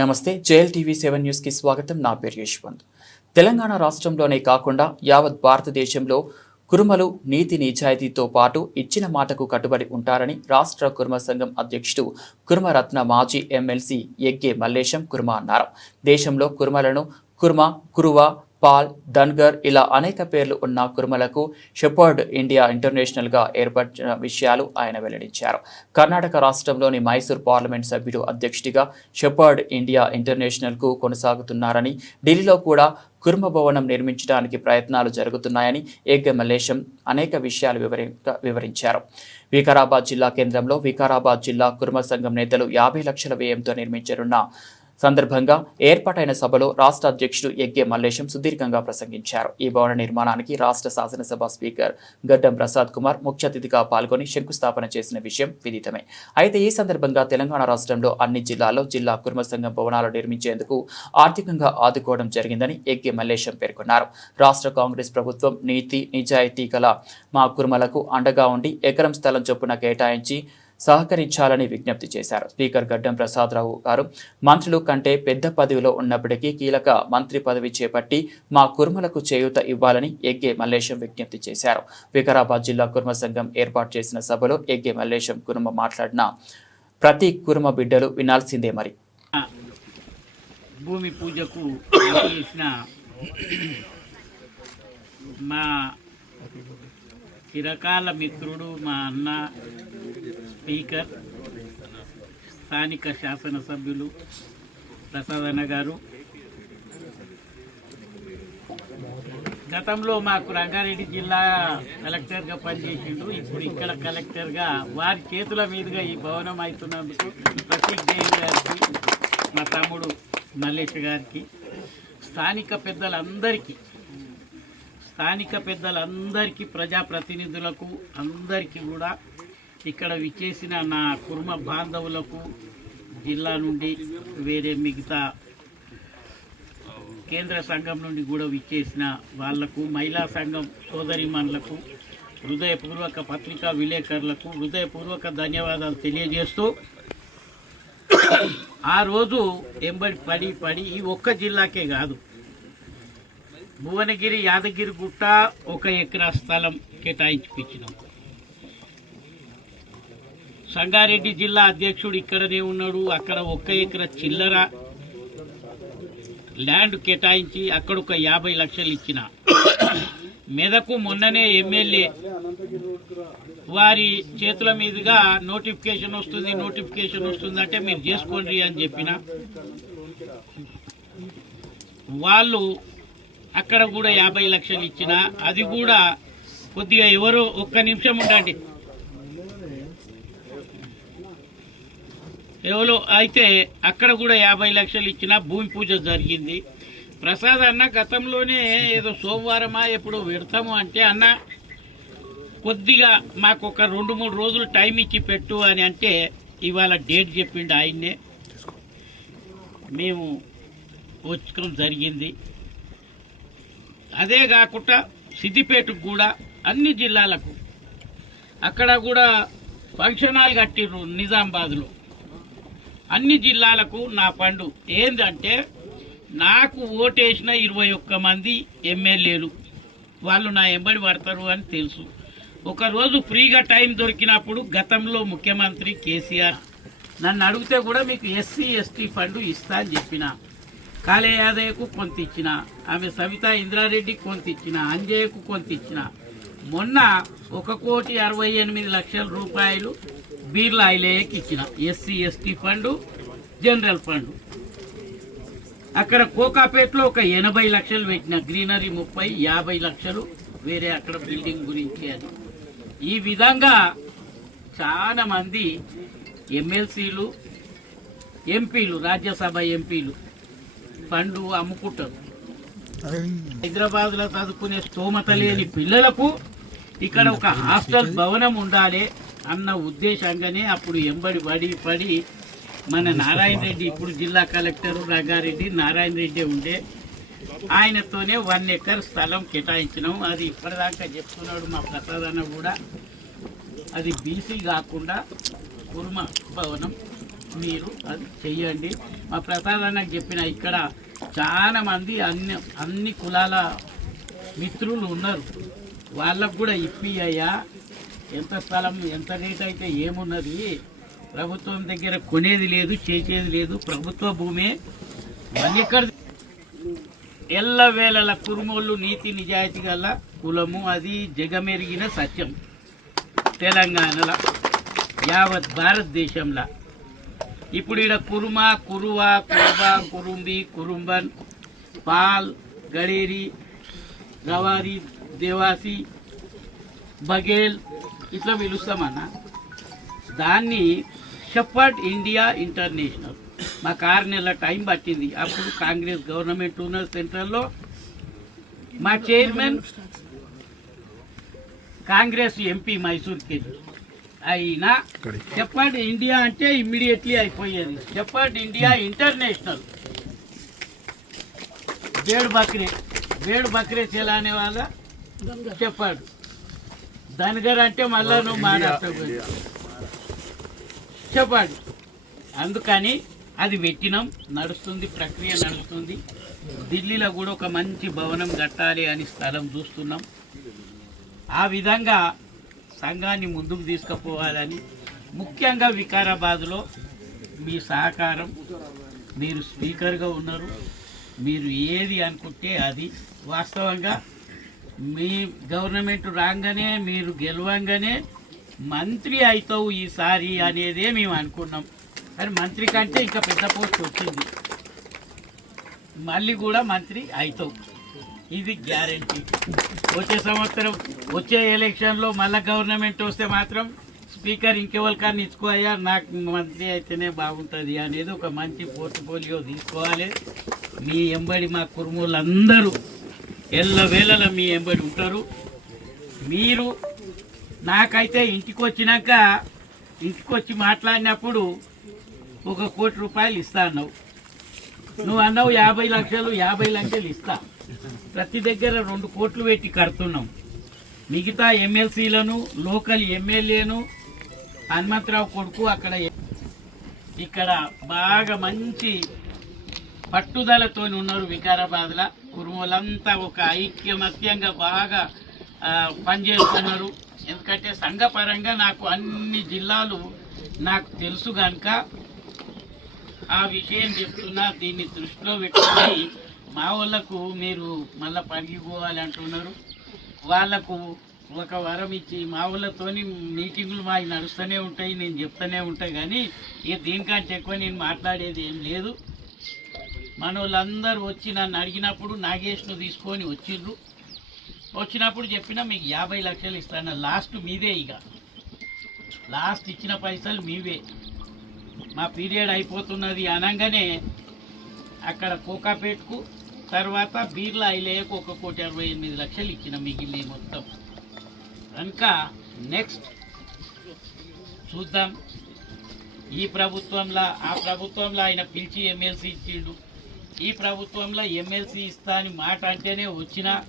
నమస్తే JL TV seven న్యూస్కి స్వాగతం. నా పేరు యశ్వంత్. తెలంగాణ రాష్ట్రంలోనే కాకుండా యావత్ భారతదేశంలో కురుమలు నీతి నిజాయితీతో పాటు ఇచ్చిన మాటకు కట్టుబడి ఉంటారని రాష్ట్ర కుర్మ సంఘం అధ్యక్షుడు కుర్మరత్న మాజీ ఎమ్మెల్సీ ఎగ్గే మల్లేశం కుర్మ అన్నారు. దేశంలో కుర్మలను కుర్మ కురువ పాల్ ధన్గర్ ఇలా అనేక పేర్లు ఉన్న కురుమలకు షెపర్డ్ ఇండియా ఇంటర్నేషనల్గా ఏర్పడిన విషయాలు ఆయన వెల్లడించారు. కర్ణాటక రాష్ట్రంలోని మైసూర్ పార్లమెంట్ సభ్యుడు అధ్యక్షుడిగా షెపర్డ్ ఇండియా ఇంటర్నేషనల్కు కొనసాగుతున్నారని ఢిల్లీలో కూడా కుర్మ భవనం నిర్మించడానికి ప్రయత్నాలు జరుగుతున్నాయని ఏక మల్లేశం అనేక విషయాలు వివరి వివరించారు. వికారాబాద్ జిల్లా కేంద్రంలో వికారాబాద్ జిల్లా కుర్మ సంఘం నేతలు యాభై లక్షల వ్యయంతో నిర్మించనున్న సందర్భంగా ఏర్పాటైన సభలో రాష్ట్ర అధ్యక్షుడు ఎగ్గే మల్లేశం సుదీర్ఘంగా ప్రసంగించారు. ఈ భవన నిర్మాణానికి రాష్ట్ర శాసనసభ స్పీకర్ గడ్డం ప్రసాద్ కుమార్ ముఖ్య అతిథిగా పాల్గొని శంకుస్థాపన చేసిన విషయం విదితమే. అయితే ఈ సందర్భంగా తెలంగాణ రాష్ట్రంలో అన్ని జిల్లాల్లో జిల్లా కుర్మ సంఘం భవనాలు నిర్మించేందుకు ఆర్థికంగా ఆదుకోవడం జరిగిందని ఎగ్గే మల్లేశం పేర్కొన్నారు. రాష్ట్ర కాంగ్రెస్ ప్రభుత్వం నీతి నిజాయితీ గల మా కుర్మలకు అండగా ఉండి ఎకరం స్థలం చొప్పున కేటాయించి సహకరించాలని విజ్ఞప్తి చేశారు. స్పీకర్ గడ్డం ప్రసాదరావు గారు మంత్రులు కంటే పెద్ద పదవిలో ఉన్నప్పటికీ కీలక మంత్రి పదవి చేపట్టి మా కుర్మలకు చేయూత ఇవ్వాలని ఎగ్గే మల్లేశం విజ్ఞప్తి చేశారు. వికారాబాద్ జిల్లా కుర్మ సంఘం ఏర్పాటు చేసిన సభలో ఎగ్గే మల్లేశం కుర్మ మాట్లాడిన ప్రతి కుర్మ బిడ్డలు వినాల్సిందే మరి. భూమి పూజకు మా చిరకాల మిత్రుడు మా అన్న స్పీకర్ స్థానిక శాసనసభ్యులు ప్రసాదన్న గారు. గతంలో మాకు రంగారెడ్డి జిల్లా కలెక్టర్గా పనిచేసిండు. ఇప్పుడు ఇక్కడ కలెక్టర్గా వారి చేతుల మీదుగా ఈ భవనం అవుతున్నందుకు ప్రతీక్ జైన్ గారికి మా తమ్ముడు మల్లేష్ గారికి స్థానిక పెద్దలందరికీ స్థానిక పెద్దలందరికీ ప్రజాప్రతినిధులకు అందరికీ కూడా ఇక్కడ విచ్చేసిన నా కుర్మ బాంధవులకు జిల్లా నుండి వేరే మిగతా కేంద్ర సంఘం నుండి కూడా విచ్చేసిన వాళ్ళకు మహిళా సంఘం సోదరిమణులకు హృదయపూర్వక పత్రికా విలేకరులకు హృదయపూర్వక ధన్యవాదాలు తెలియజేస్తూ ఆ రోజు ఎంబడి పడి పడి ఈ ఒక్క జిల్లాకే కాదు భువనగిరి యాదగిరి గుట్ట ఒక ఎకరా స్థలం కేటాయించిపించినాం. సంగారెడ్డి జిల్లా అధ్యక్షుడు ఇక్కడనే ఉన్నాడు. అక్కడ ఒక్క ఎకరా చిల్లర ల్యాండ్ కేటాయించి అక్కడ ఒక యాభై లక్షలు ఇచ్చిన. మెదకు మొన్ననే ఎమ్మెల్యే వారి చేతుల మీదుగా నోటిఫికేషన్ వస్తుంది నోటిఫికేషన్ వస్తుంది అంటే మీరు చేసుకోండి అని చెప్పిన. వాళ్ళు అక్కడ కూడా యాభై లక్షలు ఇచ్చిన అది కూడా కొద్దిగా ఎవరో ఒక్క నిమిషం ఉండండి. ఎవరో అయితే అక్కడ కూడా యాభై లక్షలు ఇచ్చిన భూమి పూజ జరిగింది. ప్రసాద్ అన్న గతంలోనే ఏదో సోమవారమా ఎప్పుడు పెడతాము అంటే అన్న కొద్దిగా మాకు ఒక రెండు మూడు రోజులు టైం ఇచ్చి పెట్టు అని అంటే ఇవాళ డేట్ చెప్పిండు ఆయన్నే. మేము వచ్చుకోవడం జరిగింది. అదే కాకుండా సిద్దిపేటకు కూడా అన్ని జిల్లాలకు. అక్కడ కూడా ఫంక్షన్ హాల్ కట్టిర్రు నిజామాబాద్లో. అన్ని జిల్లాలకు నా పండు. ఏంటంటే నాకు ఓటేసిన ఇరవై ఒక్క మంది ఎమ్మెల్యేలు. వాళ్ళు నా ఎంబడి పడతారు అని తెలుసు. ఒకరోజు ఫ్రీగా టైం దొరికినప్పుడు గతంలో ముఖ్యమంత్రి కేసీఆర్ నన్ను అడిగితే కూడా మీకు ఎస్సీ ఎస్టీ ఫండ్ ఇస్తా అని చెప్పిన. కాళే యాదయ్యకు కొంత ఇచ్చిన ఆమె సవిత ఇంద్రారెడ్డికి కొంత ఇచ్చిన అంజయ్యకు కొంత ఇచ్చిన మొన్న ఒక కోటి అరవై ఎనిమిది లక్షల రూపాయలు బీర్లా ఐలేయకి ఇచ్చిన. SC ST fund general fund. అక్కడ కోకాపేటలో ఒక ఎనభై లక్షలు పెట్టిన గ్రీనరీ ముప్పై యాభై లక్షలు వేరే అక్కడ బిల్డింగ్ గురించి అని ఈ విధంగా చాలామంది ఎమ్మెల్సీలు ఎంపీలు రాజ్యసభ ఎంపీలు ఫండ్ అమ్ముకుంటారు. హైదరాబాద్లో చదువుకునే స్తోమత లేని పిల్లలకు ఇక్కడ ఒక హాస్టల్ భవనం ఉండాలి అన్న ఉద్దేశంగానే అప్పుడు ఎంబడి పడి పడి మన నారాయణ రెడ్డి ఇప్పుడు జిల్లా కలెక్టర్ రంగారెడ్డి నారాయణ రెడ్డి ఉండే. ఆయనతోనే వన్ ఎకర్ స్థలం కేటాయించినాం. అది ఇప్పటిదాకా చెప్తున్నాడు మా ప్రసాద్ అన్న కూడా. అది బీసీ కాకుండా కుర్మ భవనం. మీరు అది చెయ్యండి. మా ప్రసాద్ అన్నకు చెప్పిన ఇక్కడ చాలా మంది అన్ని అన్ని కులాల మిత్రులు ఉన్నారు. వాళ్ళకు కూడా ఇప్పి అయ్యా. ఎంత స్థలం ఎంత రేట్ అయితే ఏమున్నది? ప్రభుత్వం దగ్గర కొనేది లేదు చేసేది లేదు. ప్రభుత్వ భూమే మళ్ళీ ఇక్కడ. ఎల్లవేళల కురుమోళ్ళు నీతి నిజాయితీ గల కులము. అది జగమెరిగిన సత్యం. తెలంగాణలో యావత్ భారతదేశంలో. ఇప్పుడు ఈడ కురుమ కురువ కురుబ కురుంబి కురుంబన్ పాల్ గడేరి గవారి దేవాసి బగేల్ ఇట్లా పిలుస్తామన్న. దాన్ని షెఫర్డ్ ఇండియా ఇంటర్నేషనల్. మాకు ఆరు నెలల టైం పట్టింది. అప్పుడు కాంగ్రెస్ గవర్నమెంట్ ఉన్న సెంట్రల్లో. మా చైర్మన్ కాంగ్రెస్ ఎంపీ మైసూర్కి అయినా చెప్పండి ఇండియా అంటే ఇమ్మీడియట్లీ అయిపోయేది. చెప్పండి ఇండియా ఇంటర్నేషనల్. వేడు బక్రే వేడు బక్రే చెలానే వాళ్ళ చెప్పాడు. ధనగర్ అంటే మళ్ళా నువ్వు మహారాష్ట్ర చెప్పాడు. అందుకని అది పెట్టినాం నడుస్తుంది ప్రక్రియ నడుస్తుంది. ఢిల్లీలో కూడా ఒక మంచి భవనం కట్టాలి అని స్థలం చూస్తున్నాం. ఆ విధంగా సంఘాన్ని ముందుకు తీసుకుపోవాలని ముఖ్యంగా వికారాబాద్లో మీ సహకారం మీరు స్పీకర్గా ఉన్నారు. మీరు ఏది అనుకుంటే అది. వాస్తవంగా మీ గవర్నమెంట్ రాగానే మీరు గెలవంగానే మంత్రి అవుతావు ఈసారి అనేదే మేము అనుకున్నాం. కానీ మంత్రి కంటే ఇంకా పెద్ద పోస్ట్ వచ్చింది. మళ్ళీ కూడా మంత్రి అవుతావు ఇది గ్యారంటీ. వచ్చే సంవత్సరం వచ్చే ఎలక్షన్లో మళ్ళీ గవర్నమెంట్ వస్తే మాత్రం స్పీకర్ ఇంకెవరికన్నా ఇచ్చుకోయా నాకు మంత్రి అయితేనే బాగుంటుంది అనేది ఒక మంచి పోర్ట్ఫోలియో తీసుకోవాలి. మీ ఎంబడి మా కురుములందరూ ఎల్లవేళలా మీ ఎంబడి ఉంటారు. మీరు నాకైతే ఇంటికి వచ్చినాక ఇంటికి వచ్చి మాట్లాడినప్పుడు ఒక కోటి రూపాయలు ఇస్తా అన్నావు. నువ్వు అన్నావు యాభై లక్షలు యాభై లక్షలు ఇస్తా. ప్రతి దగ్గర రెండు కోట్లు పెట్టి కడుతున్నాం. మిగతా ఎమ్మెల్సీలను లోకల్ ఎమ్మెల్యేను హనుమంతరావు కొడుకు అక్కడ ఇక్కడ బాగా మంచి పట్టుదలతో ఉన్నారు వికారాబాద్లో. కురుములంతా ఒక ఐక్యమత్యంగా బాగా పనిచేస్తున్నారు. ఎందుకంటే సంఘపరంగా నాకు అన్ని జిల్లాలు నాకు తెలుసు కనుక ఆ విషయం చెప్తున్నా దీన్ని దృష్టిలో పెట్టుకొని మా వాళ్ళకు మీరు మళ్ళా పడిగిపోవాలి అంటున్నారు. వాళ్ళకు ఒక వరం ఇచ్చి మా వాళ్ళతోని మీటింగులు మాకు నడుస్తూనే ఉంటాయి నేను చెప్తూనే ఉంటాయి కానీ ఇక దీనికంటే ఎక్కువ నేను మాట్లాడేది ఏం లేదు. మన వాళ్ళందరూ వచ్చి నన్ను అడిగినప్పుడు నాగేష్ను తీసుకొని వచ్చిర్రు. వచ్చినప్పుడు చెప్పినా మీకు యాభై లక్షలు ఇస్తాను. లాస్ట్ మీదే ఇక. లాస్ట్ ఇచ్చిన పైసలు మీవే. మా పీరియడ్ అయిపోతున్నది అనగానే అక్కడ కోకాపేట్కు తర్వాత బీర్లా ఐలేయకు ఒక కోటి అరవై ఎనిమిది లక్షలు ఇచ్చిన మిగిలినవి మొత్తం. కనుక నెక్స్ట్ చూద్దాం. ఈ ప్రభుత్వంలో ఆ ప్రభుత్వంలో ఆయన పిలిచి ఎమ్మెల్సీ ఇచ్చిండు. ఈ ప్రభుత్వంలో ఎమ్మెల్సీ ఇస్తా అని మాట అంటేనే వచ్చిన